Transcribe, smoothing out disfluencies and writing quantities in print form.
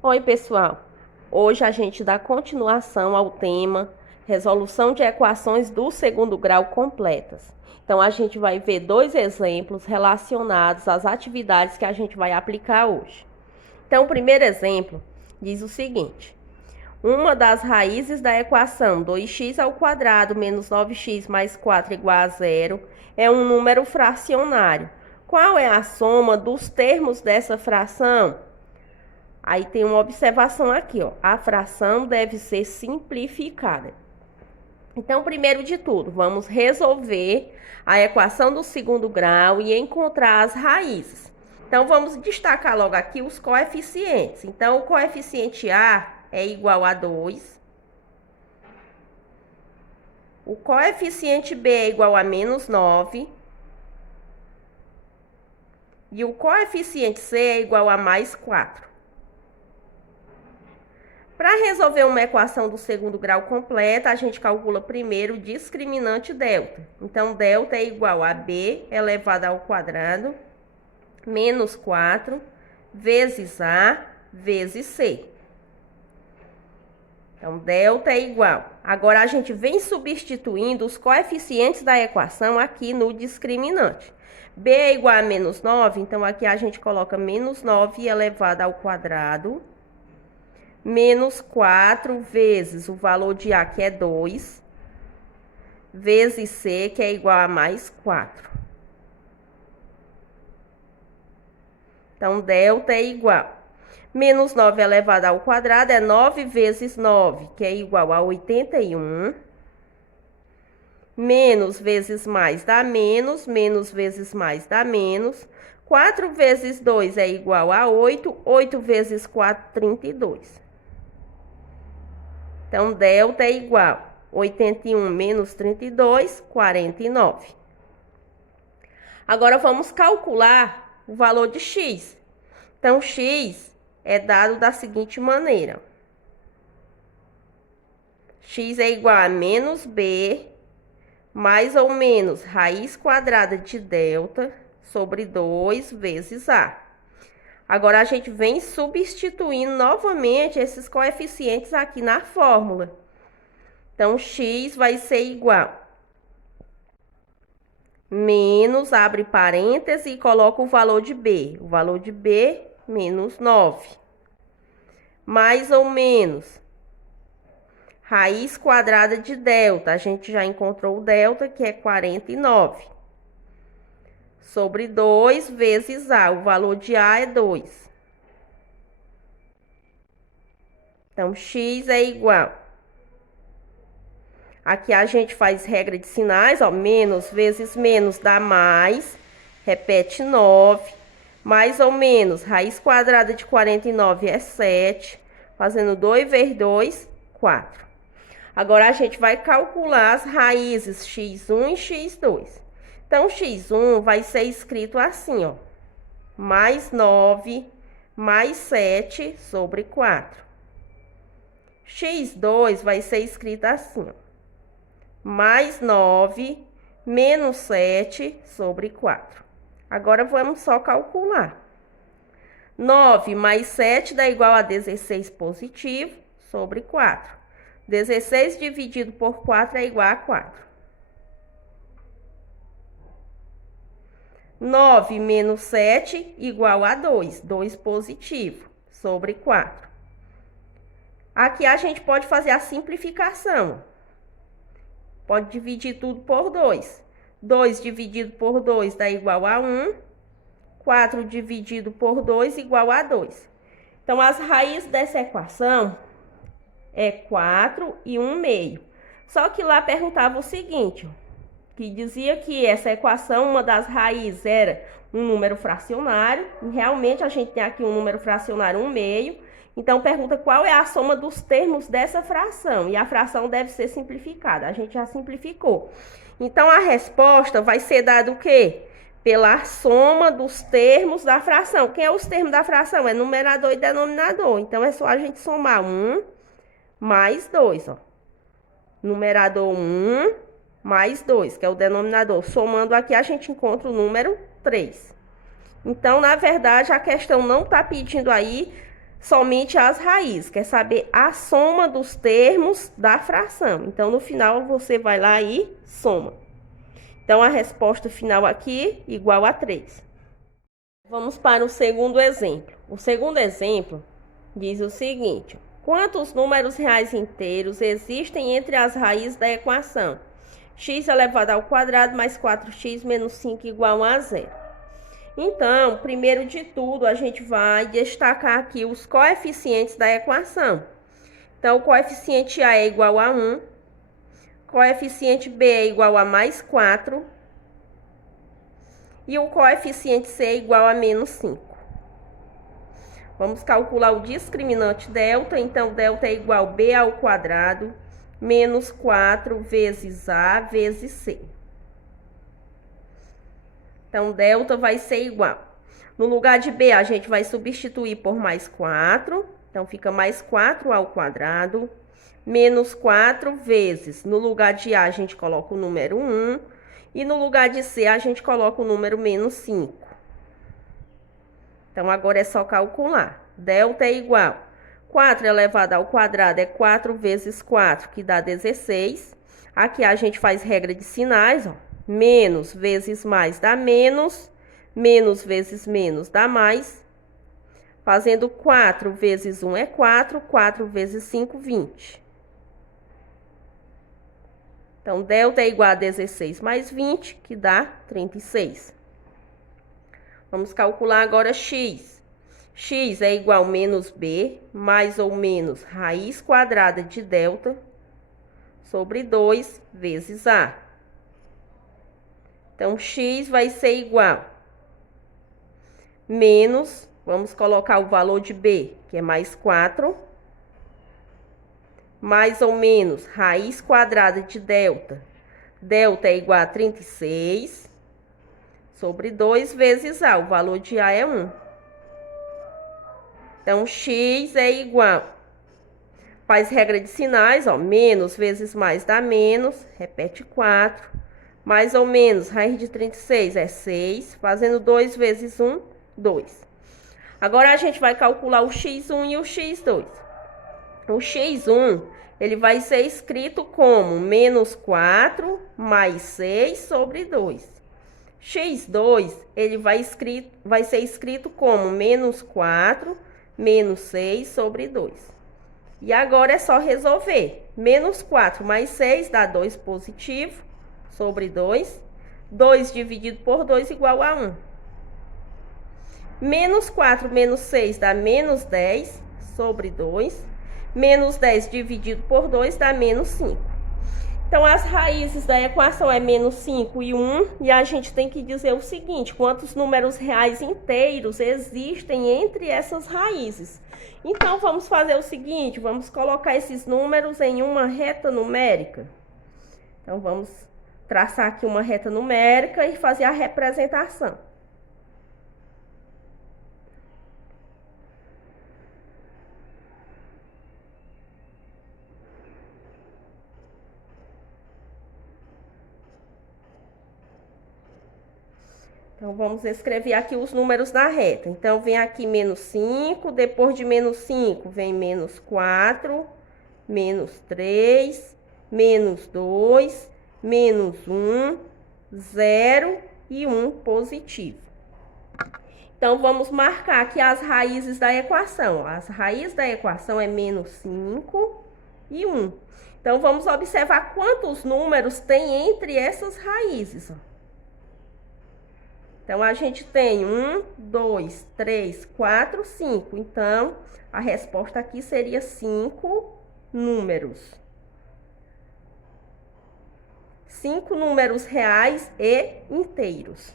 Oi, pessoal. Hoje a gente dá continuação ao tema resolução de equações do segundo grau completas. Então, a gente vai ver dois exemplos relacionados às atividades que a gente vai aplicar hoje. Então, o primeiro exemplo diz o seguinte: uma das raízes da equação 2x ao quadrado menos 9x mais 4 igual a zero é um número fracionário. Qual é a soma dos termos dessa fração? Aí tem uma observação aqui, ó. A fração deve ser simplificada. Então, primeiro de tudo, vamos resolver a equação do segundo grau e encontrar as raízes. Então, vamos destacar logo aqui os coeficientes. Então, o coeficiente A é igual a 2. O coeficiente B é igual a menos 9. E o coeficiente C é igual a mais 4. Para resolver uma equação do segundo grau completa, a gente calcula primeiro o discriminante delta. Então, delta é igual a B elevado ao quadrado menos 4 vezes A vezes C. Então, delta é igual. Agora, a gente vem substituindo os coeficientes da equação aqui no discriminante. B é igual a menos 9, então aqui a gente coloca menos 9 elevado ao quadrado menos 4 vezes o valor de A, que é 2, vezes C, que é igual a mais 4. Então, delta é igual. Menos 9 elevado ao quadrado é 9 vezes 9, que é igual a 81. Menos vezes mais dá menos, menos vezes mais dá menos. 4 vezes 2 é igual a 8, 8 vezes 4, 32. Então, delta é igual a 81 menos 32, 49. Agora, vamos calcular o valor de x. Então, x é dado da seguinte maneira. X é igual a menos b, mais ou menos raiz quadrada de delta sobre 2 vezes a. Agora, a gente vem substituindo novamente esses coeficientes aqui na fórmula. Então, x vai ser igual menos, abre parêntese e coloca o valor de b. O valor de b, menos 9. Mais ou menos raiz quadrada de delta. A gente já encontrou o delta, que é 49. Sobre 2 vezes A. O valor de A é 2. Então, x é igual. Aqui a gente faz regra de sinais, ó. Menos vezes menos dá mais. Repete 9. Mais ou menos, raiz quadrada de 49 é 7. Fazendo 2 vezes 2, 4. Agora, a gente vai calcular as raízes x1 e x2. Então, x1 vai ser escrito assim, ó. Mais 9, mais 7 sobre 4. x2 vai ser escrito assim, ó. Mais 9, menos 7 sobre 4. Agora, vamos só calcular. 9 mais 7 dá igual a 16 positivo sobre 4. 16 dividido por 4 é igual a 4. 9 menos 7 igual a 2. 2 positivo sobre 4. Aqui a gente pode fazer a simplificação. Pode dividir tudo por 2. 2 dividido por 2 dá igual a 1. 4 dividido por 2 igual a 2. Então, as raízes dessa equação é 4 e 1 meio. Só que lá perguntava o seguinte, que dizia que essa equação, uma das raízes era um número fracionário. E realmente, a gente tem aqui um número fracionário 1 meio. Então, pergunta qual é a soma dos termos dessa fração. E a fração deve ser simplificada. A gente já simplificou. Então, a resposta vai ser dada o quê? Pela soma dos termos da fração. Quem é os termos da fração? É numerador e denominador. Então, é só a gente somar 1 mais 2, ó. Numerador 1 mais 2, que é o denominador. Somando aqui, a gente encontra o número 3. Então, na verdade, a questão não está pedindo aí somente as raízes, quer saber a soma dos termos da fração. Então, no final, você vai lá e soma. Então, a resposta final aqui, igual a 3. Vamos para o segundo exemplo. O segundo exemplo diz o seguinte: quantos números reais inteiros existem entre as raízes da equação x elevado ao quadrado mais 4x menos 5 igual a 0? Então, primeiro de tudo, a gente vai destacar aqui os coeficientes da equação. Então, o coeficiente A é igual a 1, coeficiente B é igual a mais 4 e o coeficiente C é igual a menos 5. Vamos calcular o discriminante delta. Então, delta é igual a B ao quadrado menos 4 vezes A vezes C. Então, delta vai ser igual. No lugar de B, a gente vai substituir por mais 4. Então, fica mais 4 ao quadrado. Menos 4 vezes. No lugar de A, a gente coloca o número 1. E no lugar de C, a gente coloca o número menos 5. Então, agora é só calcular. Delta é igual. 4 elevado ao quadrado é 4 vezes 4, que dá 16. Aqui a gente faz regra de sinais, ó. Menos vezes mais dá menos, menos vezes menos dá mais. Fazendo 4 vezes 1 é 4, 4 vezes 5, 20. Então, delta é igual a 16 mais 20, que dá 36. Vamos calcular agora x. X é igual a menos b, mais ou menos raiz quadrada de delta, sobre 2 vezes a. Então, x vai ser igual menos, vamos colocar o valor de b, que é mais 4, mais ou menos raiz quadrada de delta. Delta é igual a 36, sobre 2 vezes a. O valor de a é 1. Então, x é igual. Faz regra de sinais, ó. Menos vezes mais dá menos. Repete 4. Mais ou menos, raiz de 36 é 6. Fazendo 2 vezes 1, 2. Agora, a gente vai calcular o x1 e o x2. O x1, ele vai ser escrito como menos 4 mais 6 sobre 2. x2, ele vai ser escrito como menos 4 menos 6 sobre 2. E agora é só resolver. Menos 4 mais 6 dá 2 positivo sobre 2. 2 dividido por 2 igual a 1. Menos 4 menos 6 dá menos 10 sobre 2. Menos 10 dividido por 2 dá menos 5. Então, as raízes da equação é menos 5 e 1. E a gente tem que dizer o seguinte: quantos números reais inteiros existem entre essas raízes? Então, vamos fazer o seguinte: vamos colocar esses números em uma reta numérica. Então, vamos traçar aqui uma reta numérica e fazer a representação. Então, vamos escrever aqui os números da reta. Então, vem aqui menos 5, depois de menos 5 vem menos 4, menos 3, menos 2, menos 1, 0 e 1 positivo. Então, vamos marcar aqui as raízes da equação. As raízes da equação é menos 5 e 1. Então, vamos observar quantos números tem entre essas raízes, ó. Então, a gente tem 1, 2, 3, 4, 5. Então, a resposta aqui seria 5 números. 5 números reais e inteiros.